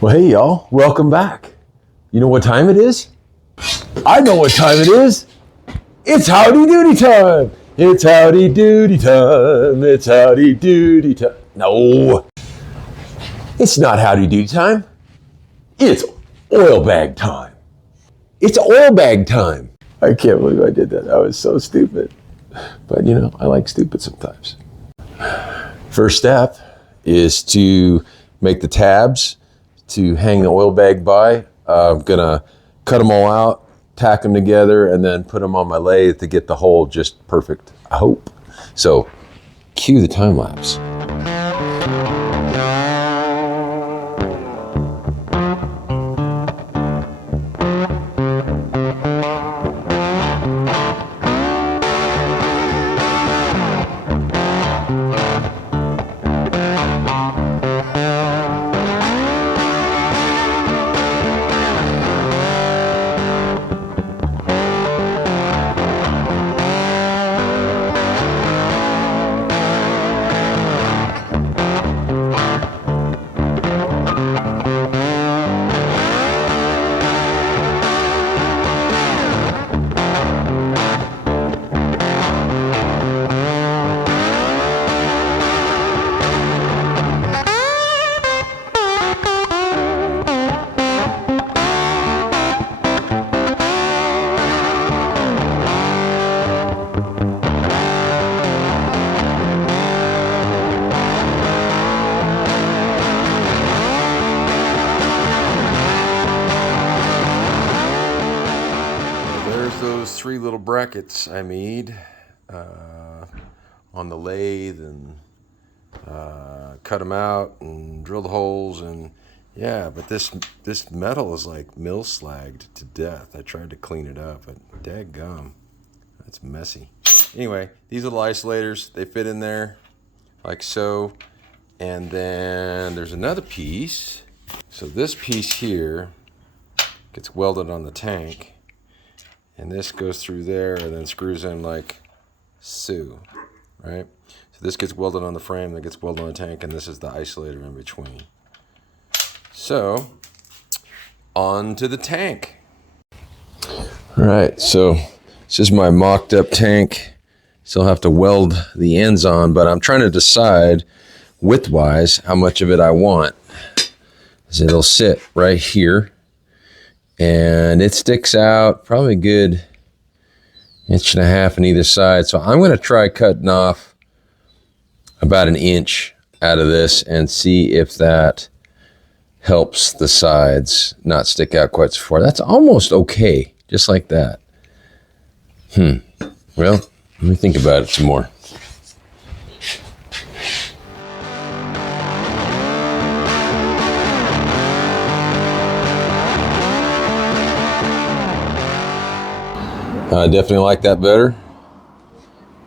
Well, hey y'all, welcome back. You know what time it is? I know what time it is. It's howdy doody time. It's howdy doody time. It's howdy doody time. No, it's not howdy doody time. It's oil bag time. It's oil bag time. I can't believe I did that. I was so stupid. But you know, I like stupid sometimes. First step is to make the tabs to hang the oil bag by. I'm gonna cut them all out, tack them together, and then put them on my lathe to get the hole just perfect, I hope. So, cue the time lapse. Those three little brackets I made on the lathe and cut them out and drill the holes, and yeah, but this metal is like mill slagged to death. I tried to clean it up, but dadgum, that's messy. Anyway, these are the isolators. They fit in there like so, and then there's another piece. So this piece here gets welded on the tank. And this goes through there and then screws in like so, right? So this gets welded on the frame, that gets welded on the tank, and this is the isolator in between. So, on to the tank. All right, so this is my mocked up tank. Still have to weld the ends on, but I'm trying to decide width-wise how much of it I want. So it'll sit right here. And it sticks out probably a good 1.5 inches on either side. So I'm going to try cutting off about 1 inch out of this and see if that helps the sides not stick out quite so far. That's almost okay, just like that. Well, let me think about it some more. I definitely like that better.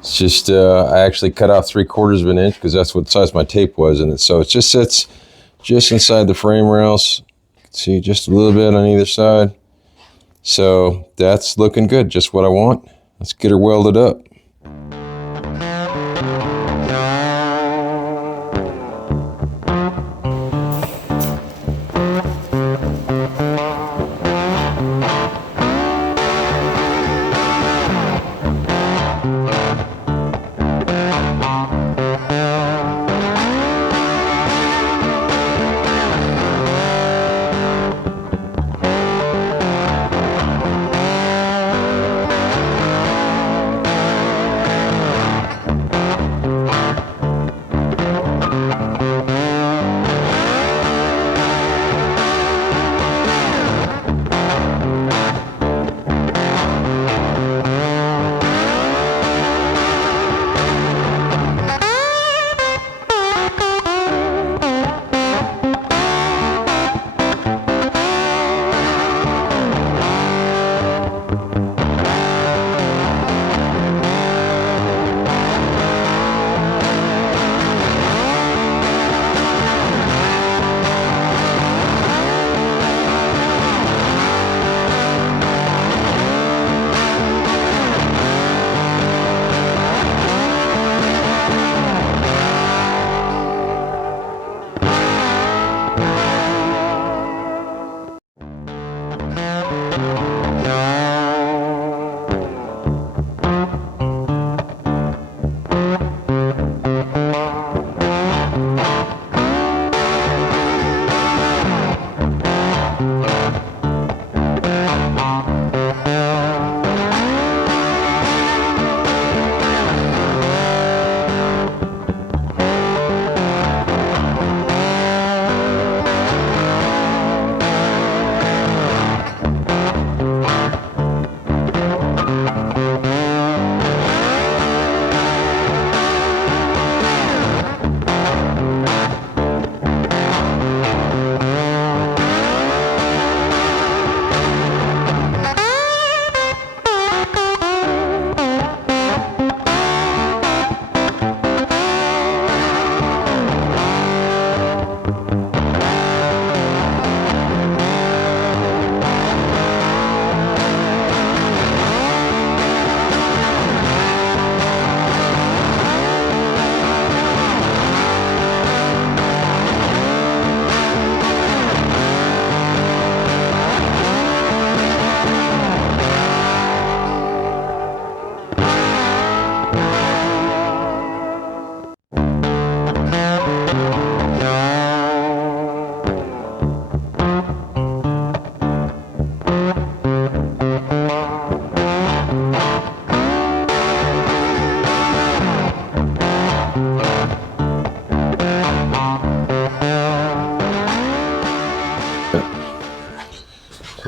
It's just, I actually cut off 3/4 of an inch because that's what size my tape was in it. So it just sits just inside the frame rails. You can see just a little bit on either side. So that's looking good, just what I want. Let's get her welded up.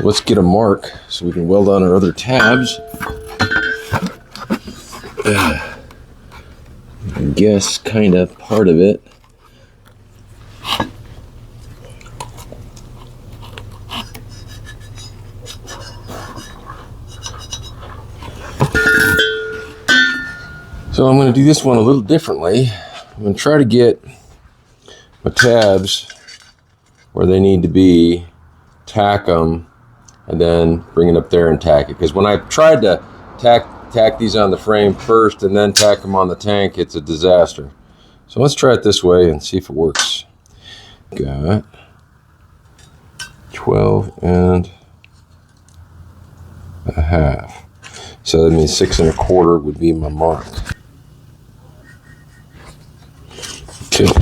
Let's get a mark so we can weld on our other tabs. I guess kind of part of it. So I'm going to do this one a little differently. I'm going to try to get my tabs where they need to be, tack them, and then bring it up there and tack it. Because when I tried to tack these on the frame first and then tack them on the tank, it's a disaster. So let's try it this way and see if it works. Got 12 and a half. So that means 6 1/4 would be my mark. Okay.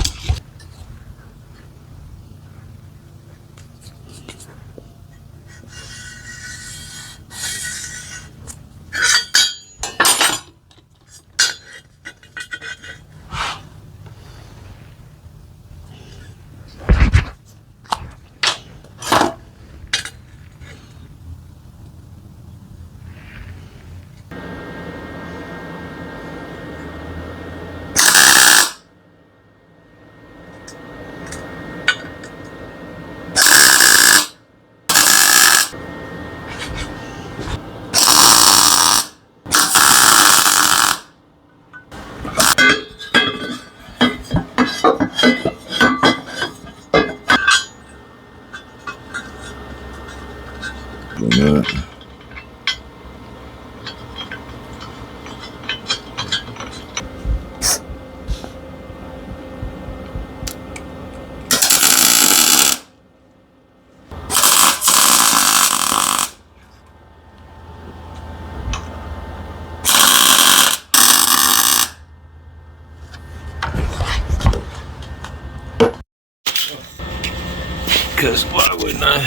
Because why wouldn't I?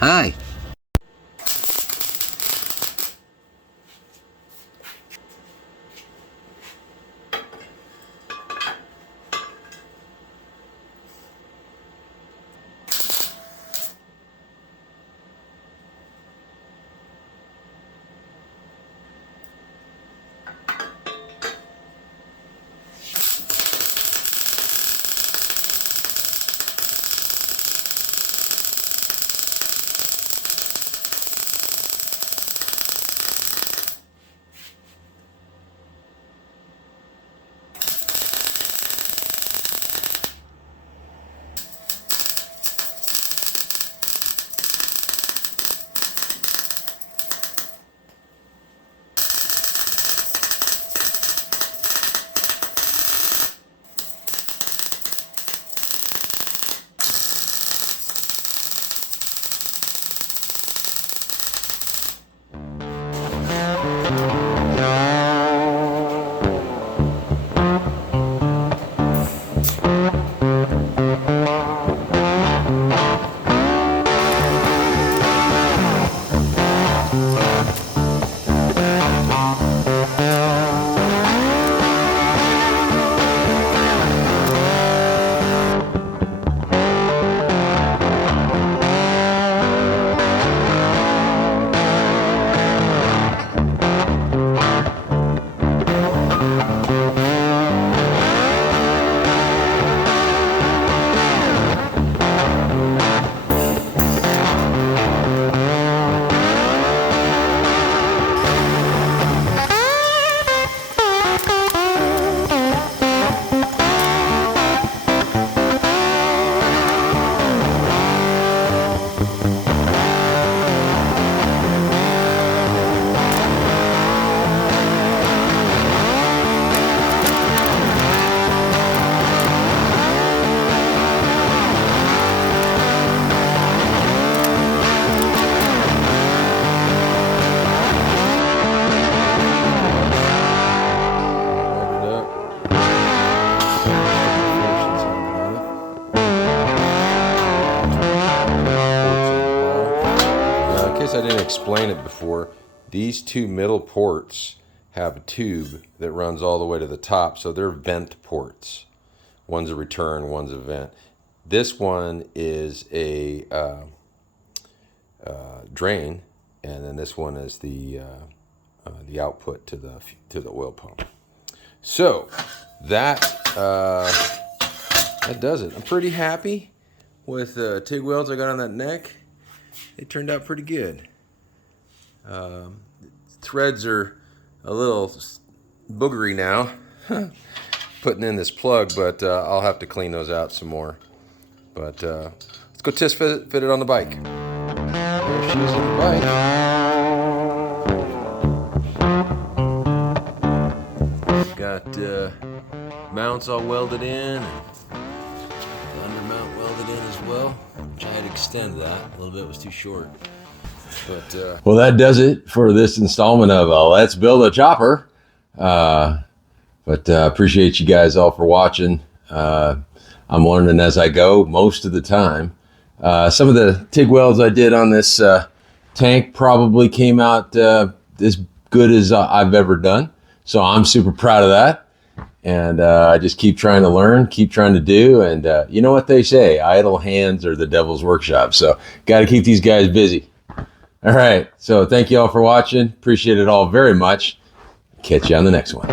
Hi. I didn't explain it before, these two middle ports have a tube that runs all the way to the top, so they're vent ports. One's a return, one's a vent. This one is a drain, and then this one is the output to the oil pump. So that does it. I'm pretty happy with the TIG welds I got on that neck. It turned out pretty good. Threads are a little boogery now, putting in this plug, but I'll have to clean those out some more. But let's go test fit it on the bike. There she is on the bike. Got mounts all welded in, and the undermount welded in as well. I had to extend that a little bit; it was too short. But well, that does it for this installment of Let's Build a Chopper. But appreciate you guys all for watching. I'm learning as I go most of the time. Some of the TIG welds I did on this tank probably came out as good as I've ever done. So I'm super proud of that. And I just keep trying to learn, keep trying to do. And you know what they say, idle hands are the devil's workshop. So got to keep these guys busy. All right. So thank you all for watching. Appreciate it all very much. Catch you on the next one.